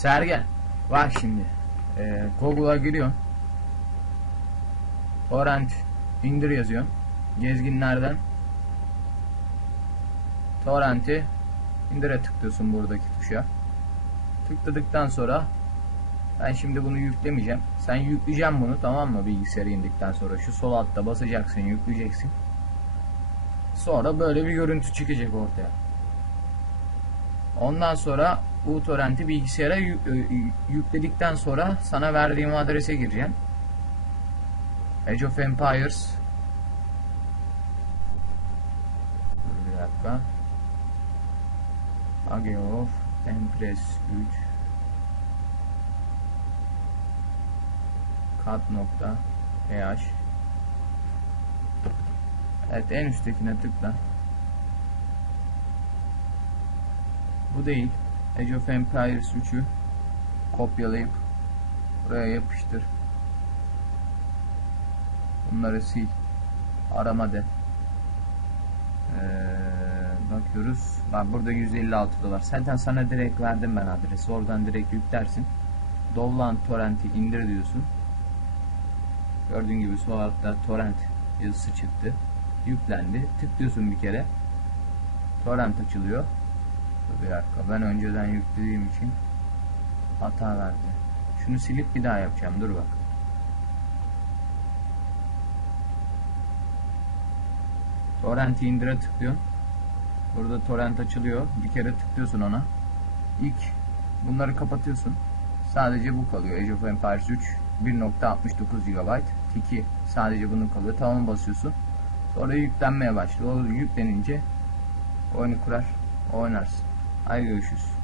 Sergen. Bak şimdi. Ee, Google'a giriyorsun. Torrent indir yazıyorsun. Gezginlerden. Torrent'i indire tıklıyorsun buradaki tuşa. Tıkladıktan sonra ben şimdi bunu yüklemeyeceğim. Sen yükleyeceğim bunu tamam mı bilgisayara indikten sonra. Şu sol altta basacaksın yükleyeceksin. Sonra böyle bir görüntü çıkacak ortaya. Ondan sonra bu torrenti bilgisayara e, yükledikten sonra sana verdiğim adrese gireceksin. Age of Empires bir dakika. Age of Empress 3 kat nokta ph Evet en üsttekine tıkla. Bu değil. Age of Empires 3'ü kopyalayıp buraya yapıştır. Bunları sil. Arama de. Ee, bakıyoruz. Bak burada 156 dolar. Zaten sana direkt verdim ben adresi. Oradan direkt yüklersin. Dovlan torrenti indir diyorsun. Gördüğün gibi sol altta torrent yazısı çıktı. Yüklendi. Tıklıyorsun bir kere. Torrent açılıyor. Dur Bir dakika ben önceden yüklediğim için hata verdi. Şunu silip bir daha yapacağım. Dur bak. Torrent'i indire tıklıyorsun. Burada torrent açılıyor. Bir kere tıklıyorsun ona. İlk bunları kapatıyorsun. Sadece bu kalıyor. Age of Empires 3 1.69 GB. 2 sadece bunun kalıyor. Tamam basıyorsun. Sonra yüklenmeye başlıyor. O yüklenince oyunu kurar oynarsın. Hadi görüşürüz.